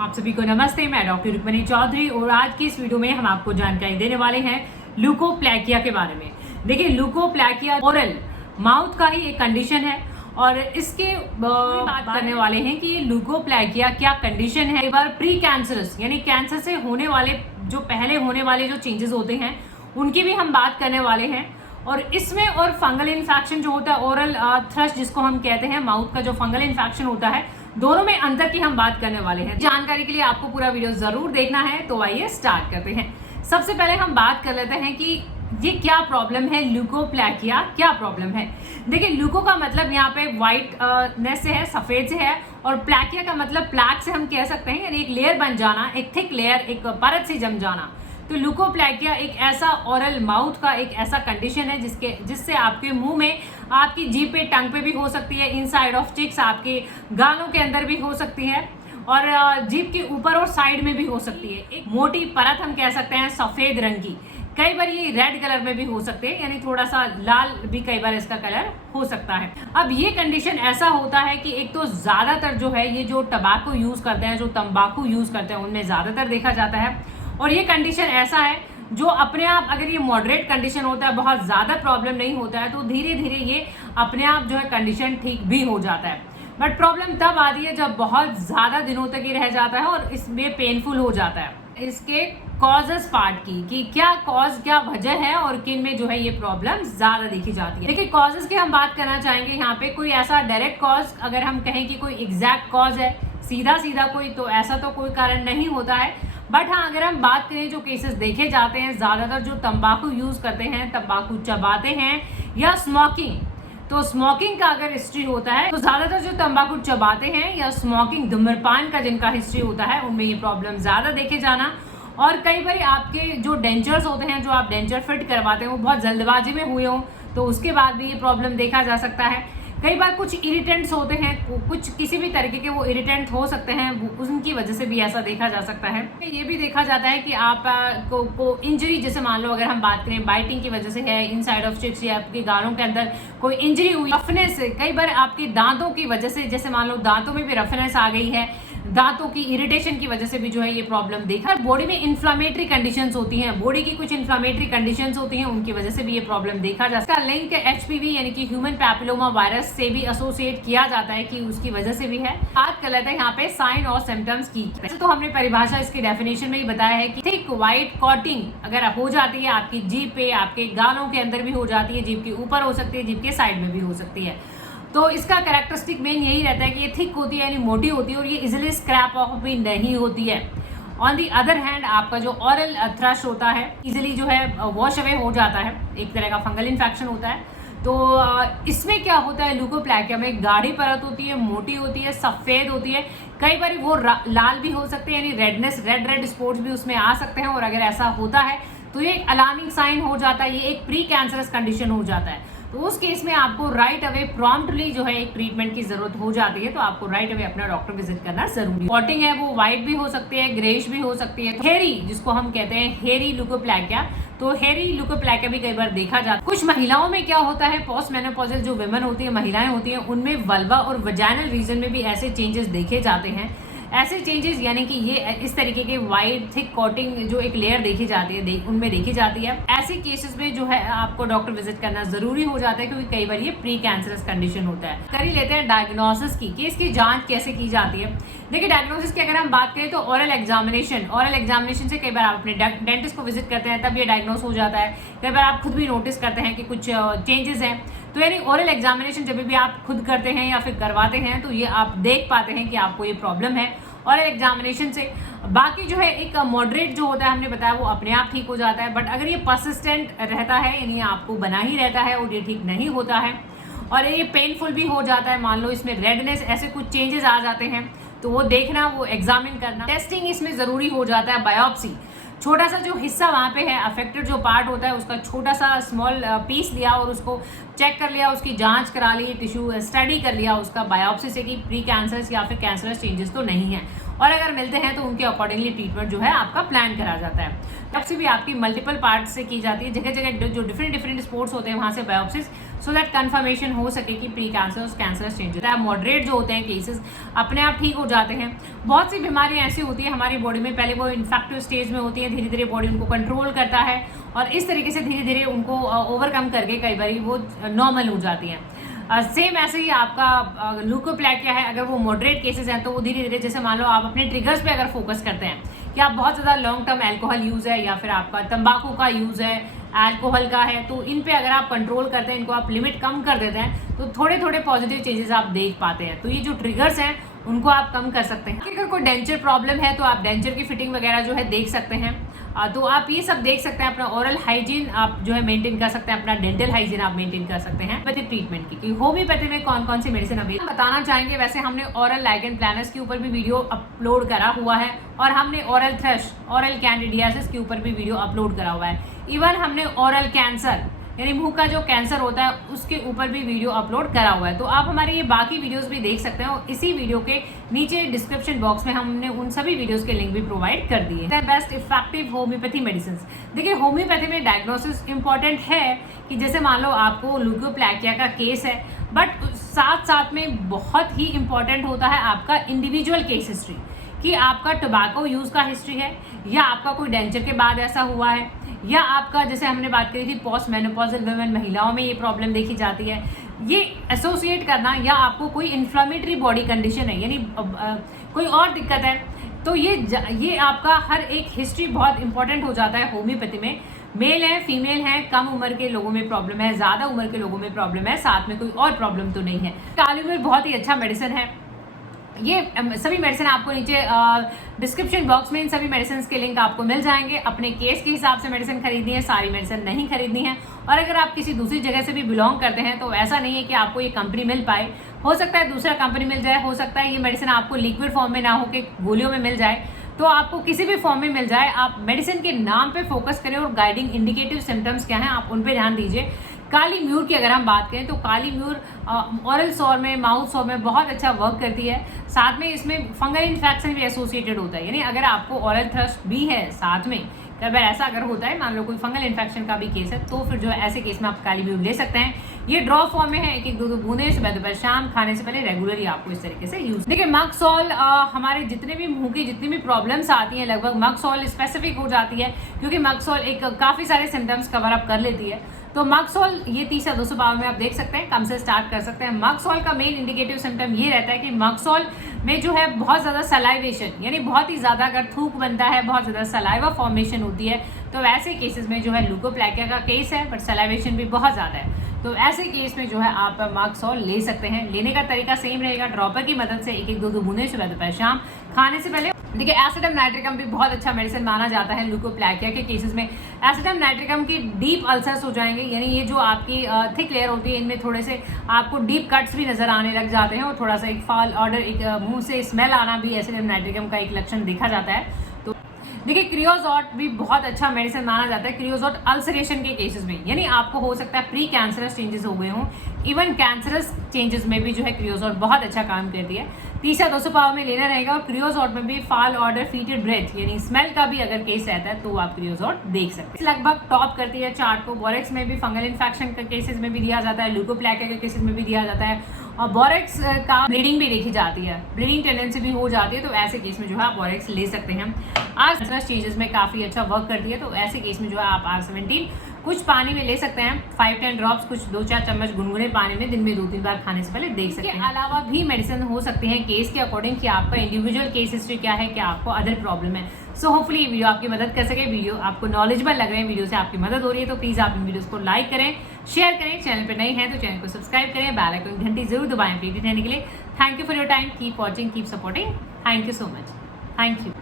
आप सभी को नमस्ते। मैं डॉक्टर रुक्मणी चौधरी और आज की इस वीडियो में हम आपको जानकारी देने वाले हैं ल्यूकोप्लैकिया के बारे में। देखिए, ल्यूकोप्लैकिया ओरल माउथ का ही एक कंडीशन है और इसके बात करने वाले हैं कि ये ल्यूकोप्लैकिया क्या कंडीशन है। एक बार प्री कैंसरस यानी कैंसर से होने वाले जो पहले होने वाले जो चेंजेस होते हैं उनकी भी हम बात करने वाले हैं। और इसमें और फंगल इन्फेक्शन जो होता है, ओरल थ्रश जिसको हम कहते हैं, माउथ का जो फंगल इन्फेक्शन होता है, दोनों में अंतर की हम बात करने वाले हैं। जानकारी के लिए आपको पूरा वीडियो जरूर देखना है। तो आइए स्टार्ट करते हैं। सबसे पहले हम बात कर लेते हैं कि ये क्या प्रॉब्लम है, ल्यूकोप्लैकिया क्या प्रॉब्लम है। देखिए, ल्यूको का मतलब यहाँ पे व्हाइट नेस से है, सफेद से है, और प्लैकिया का मतलब प्लैक से हम कह सकते हैं, यानी एक लेयर बन जाना, एक थिक लेयर, एक परत से जम जाना। तो ल्यूकोप्लैकिया एक ऐसा ओरल माउथ का एक ऐसा कंडीशन है जिससे आपके मुंह में, आपकी जीभ पे, टंग पे भी हो सकती है, इनसाइड ऑफ चिक्स, आपके गालों के अंदर भी हो सकती है, और जीभ के ऊपर और साइड में भी हो सकती है। एक मोटी परत हम कह सकते हैं सफेद रंग की, कई बार ये रेड कलर में भी हो सकते हैं, यानी थोड़ा सा लाल भी कई बार इसका कलर हो सकता है। अब ये कंडीशन ऐसा होता है कि एक तो ज्यादातर जो है ये जो टबाको यूज करते हैं, जो तंबाकू यूज करते हैं, उनमें ज्यादातर देखा जाता है। और ये कंडीशन ऐसा है जो अपने आप, अगर ये मॉडरेट कंडीशन होता है, बहुत ज्यादा प्रॉब्लम नहीं होता है, तो धीरे धीरे ये अपने आप जो है कंडीशन ठीक भी हो जाता है। बट प्रॉब्लम तब आती है जब बहुत ज्यादा दिनों तक ये रह जाता है और इसमें पेनफुल हो जाता है। इसके कॉजेस पार्ट की कि क्या कॉज, क्या वजह है और किन में जो है ये प्रॉब्लम ज्यादा देखी जाती है। देखिए, कॉजेस की हम बात करना चाहेंगे यहाँ पे। कोई ऐसा डायरेक्ट कॉज अगर हम कहें कि कोई एग्जैक्ट कॉज है सीधा सीधा कोई, तो ऐसा तो कोई कारण नहीं होता है। बट हाँ, अगर हम बात करें जो केसेस देखे जाते हैं, ज्यादातर जो तंबाकू यूज करते हैं, तंबाकू चबाते हैं, या स्मोकिंग, तो स्मोकिंग का अगर हिस्ट्री होता है, तो ज्यादातर जो तंबाकू चबाते हैं या स्मोकिंग, धूम्रपान का जिनका हिस्ट्री होता है, उनमें ये प्रॉब्लम ज्यादा देखे जाना। और कई बार आपके जो डेंचर्स होते हैं, जो आप डेंचर फिट करवाते हैं, वो बहुत जल्दबाजी में हुए हों, तो उसके बाद भी ये प्रॉब्लम देखा जा सकता है। कई बार कुछ इरिटेंट्स होते हैं, कुछ किसी भी तरीके के वो इरिटेंट हो सकते हैं, उनकी वजह से भी ऐसा देखा जा सकता है। ये भी देखा जाता है कि आप को इंजरी, जैसे मान लो अगर हम बात करें बाइटिंग की वजह से है, इनसाइड ऑफ चिक्स या आपके गालों के अंदर कोई इंजरी हुई, रफनेस, कई बार आपके दांतों की वजह से, जैसे मान लो दांतों में भी रफनेस आ गई है, दांतों की इरिटेशन की वजह से भी जो है ये प्रॉब्लम देखा। बॉडी में इन्फ्लामेटरी कंडीशंस होती हैं, बॉडी की कुछ इन्फ्लामेटरी कंडीशंस होती हैं, उनकी वजह से भी ये प्रॉब्लम देखा जा सकता है। लिंक एचपीवी यानी कि ह्यूमन पैपिलोमा वायरस से भी एसोसिएट किया जाता है कि उसकी वजह से भी है। बात कर लेते हैं यहाँ पे साइन और सिम्टम्स की। वैसे तो हमने परिभाषा इसकी डेफिनेशन में ही बताया है कि थिक व्हाइट कोटिंग अगर हो जाती है आपकी जीभ पे, आपके गालों के अंदर भी हो जाती है, जीभ के ऊपर हो सकती है, जीभ के साइड में भी हो सकती है, तो इसका कैरेक्टरिस्टिक मेन यही रहता है कि ये थिक होती है, यानी मोटी होती है, और ये इजिली स्क्रैप ऑफ भी नहीं होती है। ऑन दी अदर हैंड आपका जो ओरल थ्रश होता है, इजिली जो है वॉश अवे हो जाता है, एक तरह का फंगल इन्फेक्शन होता है। तो इसमें क्या होता है, ल्यूकोप्लैकिया में गाढ़ी परत होती है, मोटी होती है, सफेद होती है, कई बार वो लाल भी हो सकते हैं, यानी रेडनेस, रेड स्पॉट्स भी उसमें आ सकते हैं। और अगर ऐसा होता है तो ये एक अलार्मिंग साइन हो जाता है, ये एक प्री कैंसरस कंडीशन हो जाता है। तो उस केस में आपको राइट अवे प्रॉम्प्टली जो है एक ट्रीटमेंट की जरूरत हो जाती है, तो आपको राइट अवे अपना डॉक्टर विजिट करना जरूरी है। स्पॉटिंग है वो व्हाइट भी हो सकती है, ग्रेइश भी हो सकती है। हेरी, जिसको हम कहते हैं हेरी ल्यूकोप्लैकिया, तो हेरी ल्यूकोप्लैकिया भी कई बार देखा जाता है। कुछ महिलाओं में क्या होता है, पोस्ट मेनोपॉजल जो विमेन होती है, महिलाएं होती हैं, उनमें वल्वा और वजाइनल रीजन में भी ऐसे चेंजेस देखे जाते हैं। ऐसे चेंजेस यानी कि ये इस तरीके के व्हाइट थिक कोटिंग जो एक लेयर देखी जाती है, उनमें देखी जाती है। ऐसे केसेस में जो है आपको डॉक्टर विजिट करना जरूरी हो जाता है, क्योंकि कई बार ये प्री कैंसरस कंडीशन होता है। कर ही लेते हैं डायग्नोसिस की, केस की जांच कैसे की जाती है। देखिए, डायग्नोसिस की अगर हम बात करें तो ओरल एग्जामिनेशन से कई बार आप अपने डेंटिस्ट को विजिट करते हैं, तब ये डायग्नोस हो जाता है। कई बार आप खुद भी नोटिस करते हैं कि कुछ चेंजेस हैं, तो यानी ओरल एग्जामिनेशन जब भी आप खुद करते हैं या फिर करवाते हैं, तो ये आप देख पाते हैं कि आपको ये प्रॉब्लम है ओरल एग्जामिनेशन से। बाकी जो है एक मॉडरेट जो होता है, हमने बताया, वो अपने आप ठीक हो जाता है। बट अगर ये परसिस्टेंट रहता है, यानी आपको बना ही रहता है और ये ठीक नहीं होता है, और ये पेनफुल भी हो जाता है, मान लो इसमें रेडनेस, ऐसे कुछ चेंजेस आ जाते हैं, तो वो देखना, वो एग्जामिन करना। टेस्टिंग इसमें जरूरी हो जाता है। बायोप्सी, छोटा सा जो हिस्सा वहाँ पे है, अफेक्टेड जो पार्ट होता है, उसका छोटा सा स्मॉल पीस लिया और उसको चेक कर लिया, उसकी जांच करा ली, टिश्यू स्टडी कर लिया उसका बायोप्सी से कि प्री कैंसरस या फिर कैंसरस चेंजेस तो नहीं है, और अगर मिलते हैं तो उनके अकॉर्डिंगली ट्रीटमेंट जो है आपका प्लान करा जाता है। बायोप्सी भी आपकी मल्टीपल पार्ट से की जाती है, जगह जगह जो डिफरेंट स्पोर्ट्स होते हैं वहाँ से बायोप्सिस सो दैट कंफर्मेशन हो सके कि pre cancerous cancerous changes. Moderate जो होते हैं केसेस अपने आप ठीक हो जाते हैं। बहुत सी बीमारियां ऐसी होती है हमारी बॉडी में, पहले वो इन्फेक्टिव स्टेज में होती है, धीरे धीरे बॉडी उनको कंट्रोल करता है और इस तरीके से धीरे धीरे उनको ओवरकम करके कई बार वो नॉर्मल हो जाती हैं। सेम ऐसे ही आपका ल्यूकोप्लाकिया है, अगर वो मॉडरेट केसेस हैं तो वो धीरे धीरे, जैसे मान लो आप अपने ट्रिगर्स पे अगर फोकस करते हैं कि आप बहुत ज़्यादा लॉन्ग टर्म अल्कोहल यूज़ है या फिर आपका तंबाकू का यूज़ है, अल्कोहल का है, तो इन पे अगर आप कंट्रोल करते हैं, इनको आप लिमिट कम कर देते हैं तो थोड़े थोड़े पॉजिटिव चेंजेस आप देख पाते हैं। तो ये जो ट्रिगर्स हैं उनको आप कम कर सकते हैं। अगर कोई डेंचर प्रॉब्लम है तो आप डेंचर की फिटिंग वगैरह जो है देख सकते हैं। तो आप ये सब देख सकते हैं। अपना ओरल हाइजीन आप जो है मेंटेन कर सकते हैं, अपना डेंटल हाइजीन आप मेंटेन कर सकते हैं। होम्योपैथी ट्रीटमेंट की होम्योपैथी में कौन कौन सी मेडिसिन अभी बताना चाहेंगे। वैसे हमने ओरल लाइगेंड प्लानर्स के ऊपर भी वीडियो अपलोड करा हुआ है और हमने ओरल थ्रश, ओरल कैंडिडियासिस के ऊपर भी वीडियो अपलोड करा हुआ है। इवन हमने ओरल कैंसर यानी मुंह का जो कैंसर होता है उसके ऊपर भी वीडियो अपलोड करा हुआ है। तो आप हमारे ये बाकी वीडियोस भी देख सकते हैं और इसी वीडियो के नीचे डिस्क्रिप्शन बॉक्स में हमने उन सभी वीडियोस के लिंक भी प्रोवाइड कर दिए हैं। Best effective homeopathy medicine. देखिए होम्योपैथी में डायग्नोसिस इंपॉर्टेंट है कि जैसे मान लो आपको ल्यूकोप्लाकिया का केस है, बट साथ साथ में बहुत ही इंपॉर्टेंट होता है आपका इंडिविजुअल केस हिस्ट्री, कि आपका टोबैको यूज का हिस्ट्री है या आपका कोई डेंचर के बाद ऐसा हुआ है, या आपका जैसे हमने बात करी थी पोस्ट मेनोपॉजल वुमेन, महिलाओं में ये प्रॉब्लम देखी जाती है, ये एसोसिएट करना, या आपको कोई इन्फ्लेमेटरी बॉडी कंडीशन है यानी कोई और दिक्कत है, तो ये आपका हर एक हिस्ट्री बहुत इंपॉर्टेंट हो जाता है होम्योपैथी में। मेल है, फीमेल है, कम उम्र के लोगों में प्रॉब्लम है, ज्यादा उम्र के लोगों में प्रॉब्लम है, साथ में कोई और प्रॉब्लम तो नहीं है। काली मिर्च बहुत ही अच्छा मेडिसिन है। ये सभी मेडिसिन आपको नीचे डिस्क्रिप्शन बॉक्स में इन सभी मेडिसिन के लिंक आपको मिल जाएंगे। अपने केस के हिसाब से मेडिसिन खरीदनी है, सारी मेडिसिन नहीं खरीदनी है। और अगर आप किसी दूसरी जगह से भी बिलोंग करते हैं तो ऐसा नहीं है कि आपको ये कंपनी मिल पाए, हो सकता है दूसरा कंपनी मिल जाए, हो सकता है ये मेडिसिन आपको लिक्विड फॉर्म में ना हो के गोलियों में मिल जाए, तो आपको किसी भी फॉर्म में मिल जाए। आप मेडिसिन के नाम पे फोकस करें और गाइडिंग इंडिकेटिव सिम्टम्स क्या हैं आप उन पे ध्यान दीजिए। काली म्यूर की अगर हम बात करें तो काली म्यूर ओरल सोर में, माउथ सोर में बहुत अच्छा वर्क करती है। साथ में इसमें फंगल इन्फेक्शन भी एसोसिएटेड होता है, यानी अगर आपको ओरल थ्रस्ट भी है साथ में, कई बार ऐसा अगर होता है, मान लो कोई फंगल इन्फेक्शन का भी केस है, तो फिर जो है ऐसे केस में आप काली म्यूर ले सकते हैं। ये ड्रॉप फॉर्म में है, एक एक दो बूंदे सुबह दोपहर शाम खाने से पहले रेगुलरली आपको इस तरीके से यूज। देखिए मगसॉल हमारे जितने भी मुंह की जितनी भी प्रॉब्लम्स आती हैं लगभग मगसॉल स्पेसिफिक हो जाती है, क्योंकि मगसॉल एक काफी सारे सिम्टम्स कवर अप कर लेती है। तो मगसॉल ये 30 या 200 पावर में आप देख सकते हैं, कम से स्टार्ट कर सकते हैं। मगसॉल का मेन इंडिकेटिव सिम्टम ये रहता है कि मगसॉल में जो है बहुत ज्यादा सलाइवेशन, यानी बहुत ही ज्यादा अगर थूक बनता है, बहुत ज्यादा सलाइवा फॉर्मेशन होती है, तो ऐसे केसेस में जो है ल्यूकोप्लाकिया का केस है बट सलाइवेशन भी बहुत ज्यादा है, तो ऐसे केस में जो है आप मगसॉल ले सकते हैं। लेने का तरीका सेम रहेगा, ड्रॉपर की मदद से एक एक दो बूंदे सुबह दोपहर शाम खाने से पहले। देखिए एसिडम नाइट्रिकम भी बहुत अच्छा मेडिसिन माना जाता है ल्यूकोप्लाकिया के केसेस में। एसिडम नाइट्रिकम की डीप अल्सर्स हो जाएंगे, यानी ये जो आपकी थिक लेयर होती है इनमें थोड़े से आपको डीप कट्स भी नजर आने लग जाते हैं और थोड़ा सा एक फाल ऑर्डर, एक मुंह से स्मेल आना भी एसिडम नाइट्रिकम का एक लक्षण देखा जाता है। तो देखिए क्रियोजॉट भी बहुत अच्छा मेडिसिन माना जाता है क्रियोजॉट अल्सरेशन के केसेस में, यानी आपको हो सकता है प्री कैंसरस चेंजेस हो गए हों, इवन कैंसरस चेंजेस में भी जो है क्रियोजॉट बहुत अच्छा काम करती है। 30 या 200 पावर में लेना रहेगा। और क्रियोजॉट में भी फाल ऑर्डर फीटेड ब्रेथ यानी स्मेल का भी अगर केस रहता है तो आप क्रियोजॉट देख सकते हैं। लगभग टॉप करती है चार्ट को। बोरेक्स में भी फंगल इन्फेक्शन के केसेस में भी दिया जाता है, ल्यूकोप्लाकिया के केसेस में भी दिया जाता है, और बोरेक्स का ब्लीडिंग भी देखी जाती है, ब्लीडिंग टेंडेंसी भी हो जाती है, तो ऐसे केस में जो है आप बोरेक्स ले सकते हैं। आज चेंजेस में काफी अच्छा वर्क करती है, तो ऐसे केस में जो है आप R17 कुछ पानी में ले सकते हैं, 5-10 ड्रॉप्स, कुछ 2-4 चम्मच गुनगुने पानी में दिन में 2-3 बार खाने से पहले देख सकते हैं। अलावा भी मेडिसिन हो सकते हैं केस के अकॉर्डिंग कि आपका इंडिविजुअल केस हिस्ट्री क्या है, क्या आपको अदर प्रॉब्लम है। सो होपफुली वीडियो आपकी मदद कर सके, वीडियो आपको नॉलेजेबल लग रहे हैं, वीडियो से आपकी मदद हो रही है, तो प्लीज आप इन वीडियोस को लाइक करें, शेयर करें, चैनल पर नए हैं तो चैनल को सब्सक्राइब करें, बेल आइकन घंटी जरूर दबाएं अपडेटेड रहने के लिए। Thank you for your time, keep watching, keep supporting, thank you so much, thank you.